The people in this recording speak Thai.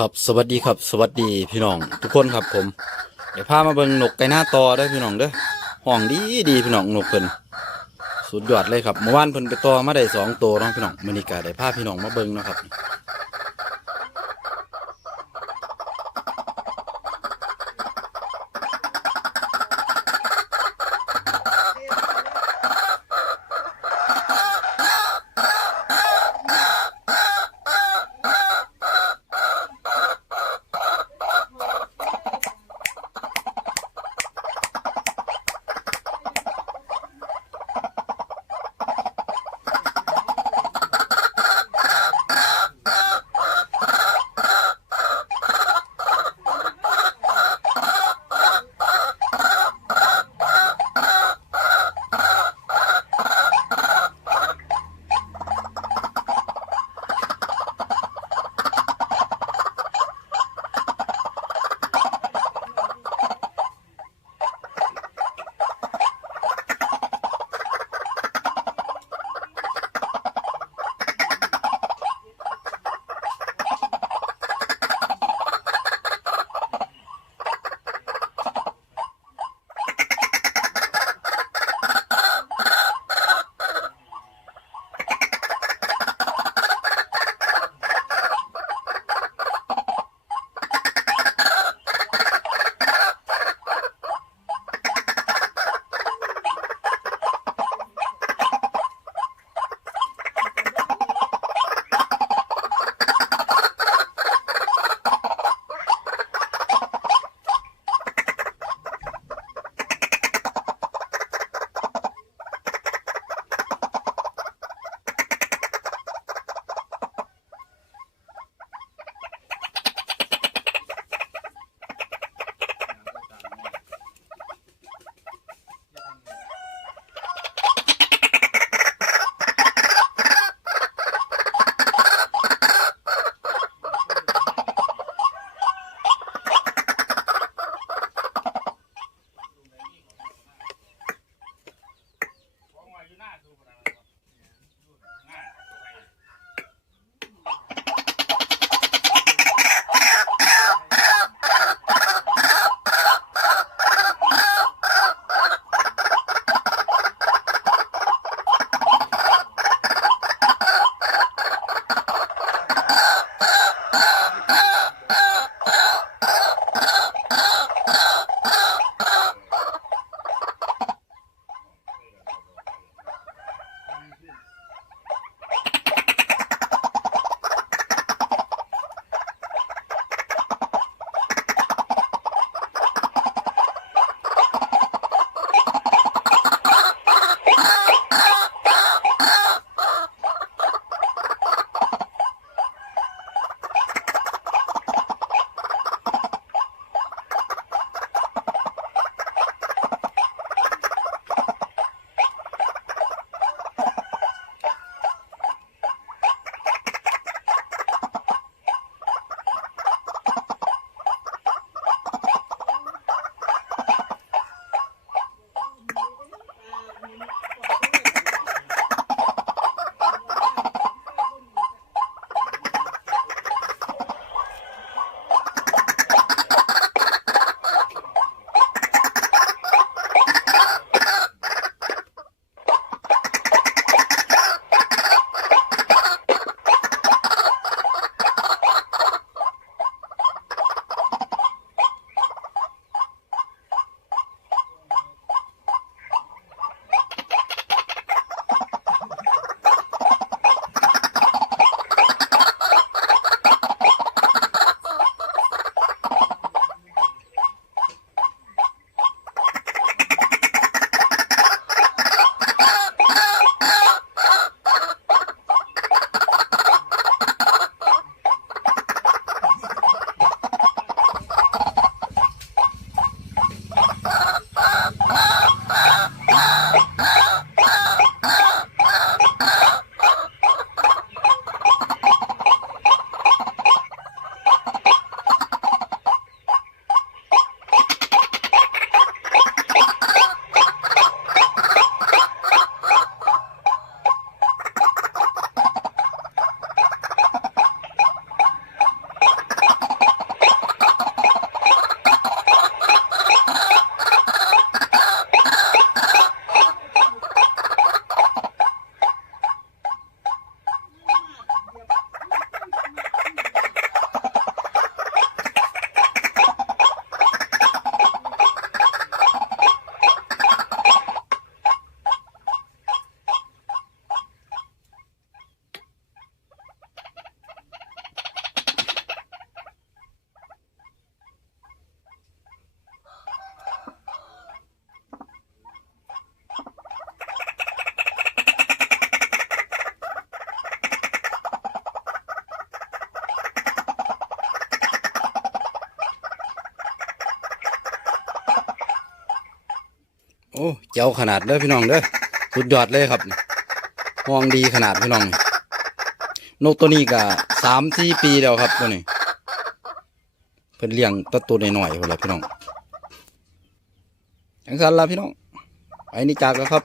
ครับสวัสดีครับ สวัสดีพี่น้อง ทุกคนครับผม เดี๋ยวพามาเบิ่งนกไก่หน้าตอได้พี่น้องเด้อห้องดีดีพี่น้องนกเพิ่นสุดยอดเลยครับเมื่อวานเพิ่นไปตอมาได้สองตัวน้องพี่น้องมันนี้ก็ได้พาพี่น้องมาเบิ่งนะครับ อ้เจ้าขนาดเด้อพี่น้องเด้อสุดยอดเลยครับห้องดีขนาดพี่น้อง นกตัวนี้ก็สามสี่ปีแล้วครับตัวนี้เพิ่นเลี้ยงตัวตัวหน่อยๆคนละพี่น้องจังสันละพี่น้องไอ้นี่จากแล้วครับ